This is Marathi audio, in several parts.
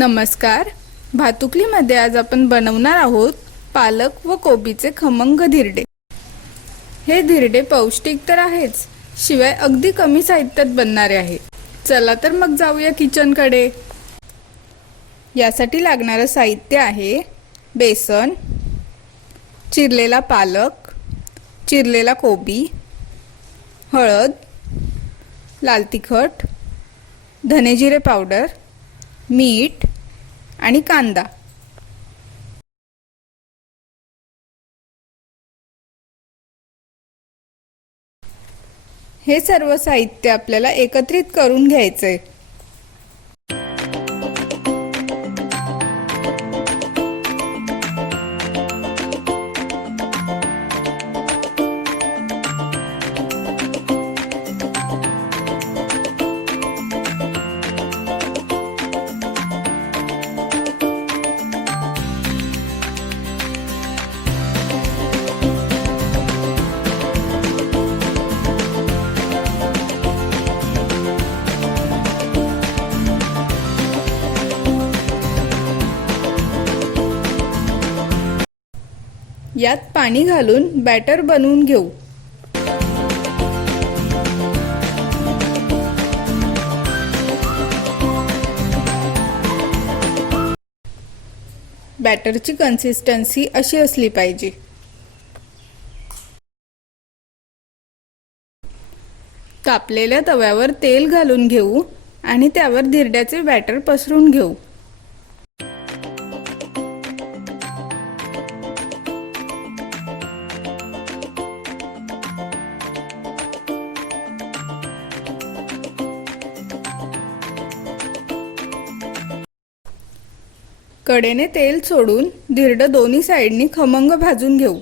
नमस्कार। भातुकलीमध्ये आज आपण बनवणार आहोत पालक व कोबीचे खमंग धिरडे। हे धिरडे पौष्टिक तर आहेच, शिवाय अगदी कमी साहित्यात बनणारे आहे। चला तर मग जाऊया किचन कडे। यासाठी लागणारे साहित्य आहे बेसन, चिरलेला पालक, चिरलेला कोबी, हळद, लाल तिखट, धने जिरे पावडर, मीठ आणि कांदा। हे सर्व साहित्य आपल्याला एकत्रित करून घ्यायचे। यात पाणी घालून बॅटर बनवून घेऊ। बॅटरची कन्सिस्टन्सी अशी असली पाहिजे। तापलेल्या तव्यावर तेल घालून घेऊ आणि त्यावर धिरड्याचे बॅटर पसरून घेऊ। कडेने तेल सोडून धिरड दोन्ही साइडनी खमंग भाजून घेऊ।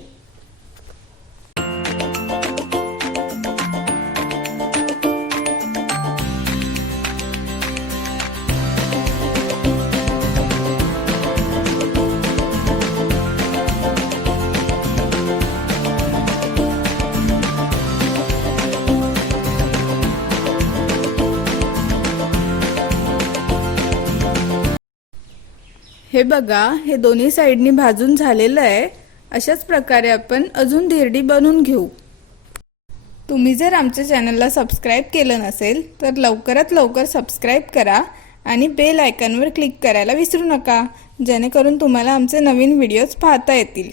हे बघा, हे दोन्ही साइडनी भाजून झालेलं आहे। अशाच प्रकारे आपण अजून धिरडी बनवून घेऊ। तुम्ही जर आमच्या चॅनलला सबस्क्राइब केलं नसेल तर लवकरात लवकर सबस्क्राइब करा आणि बेल आयकॉनवर क्लिक करायला विसरू नका, जेणेकरून तुम्हाला आमचे नवीन व्हिडिओज पाहता येतील।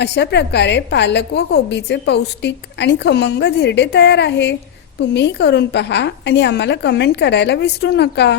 अशा प्रकारे पालक व कोबीचे पौष्टिक आणि खमंग धिरडे तयार आहे। तुम्ही करून पहा आणि आम्हाला कमेंट करायला विसरू नका।